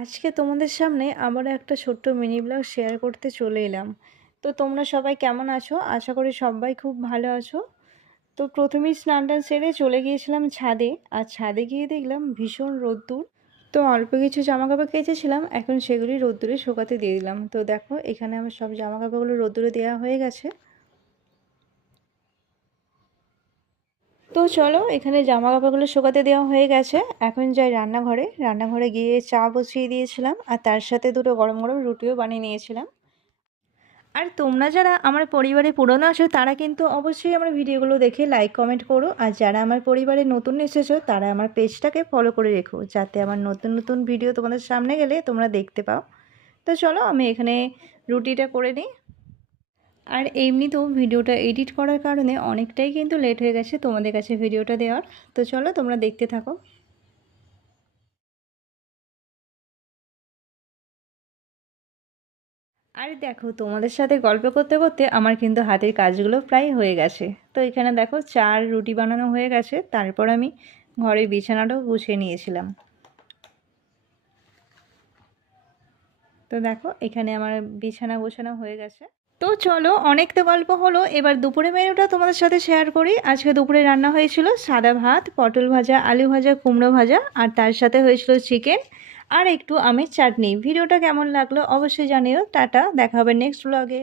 আজকে তোমাদের সামনে আবারও একটা ছোট্ট মিনি ব্লগ শেয়ার করতে চলে এলাম। তো তোমরা সবাই কেমন আছো? আশা করি সবাই খুব ভালো আছো। তো প্রথমেই স্নান-টান সেরে চলে গিয়েছিলাম ছাদে। আর ছাদে গিয়ে দেখলাম ভীষণ রোদ্দুর। তো অল্প কিছু জামাকাপড় কেচেছিলাম, এখন সেগুলি রোদ্দুরে শুকাতে দিয়ে দিলাম। তো দেখো এখানে আমার সব জামাকাপড়গুলো রোদ্দুরে দেওয়া হয়ে গেছে। তো চলো, এখানে জামাকাপড়গুলো শুকাতে দেওয়া হয়ে গেছে। এখন যাই রান্নাঘরে। রান্নাঘরে গিয়ে চা বসিয়ে দিয়েছিলাম আর তার সাথে দুটো গরম গরম রুটিও বানিয়ে নিয়েছিলাম। আর তোমরা যারা আমার পরিবারে পুরনো আছো তারা কিন্তু অবশ্যই আমার ভিডিওগুলো দেখে লাইক কমেন্ট করো। আর যারা আমার পরিবারে নতুন এসেছো তারা আমার পেজটাকে ফলো করে রেখো, যাতে আমার নতুন নতুন ভিডিও তোমাদের সামনে গেলে তোমরা দেখতে পাও। তো চলো আমি এখানে রুটিটা করে নিই। আর এমনিতেও ভিডিওটা এডিট করার কারণে অনেকটাই কিন্তু লেট হয়ে গেছে তোমাদের কাছে ভিডিওটা দেওয়ার। তো চলো তোমরা দেখতে থাকো। আর দেখো তোমাদের সাথে গল্প করতে করতে আমার কিন্তু হাতের কাজগুলো প্রায় হয়ে গেছে। তো এখানে দেখো চার রুটি বানানো হয়ে গেছে, তারপর আমি ঘরের বিছানাটাও গুছিয়ে নিয়েছিলাম। তো দেখো এখানে আমার বিছানা গোছানো হয়ে গেছে। তো চলো, অনেক তো গল্প হলো, এবার দুপুরে মেনুটা তোমাদের সাথে শেয়ার করি। আজকে দুপুরে রান্না হয়েছিল সাদা ভাত, পটল ভাজা, আলু ভাজা, কুমড়ো ভাজা, আর তার সাথে হয়েছিল চিকেন আর একটু আমের চাটনি। ভিডিওটা কেমন লাগলো অবশ্যই জানিও। টাটা, দেখা হবে নেক্সট ব্লগে।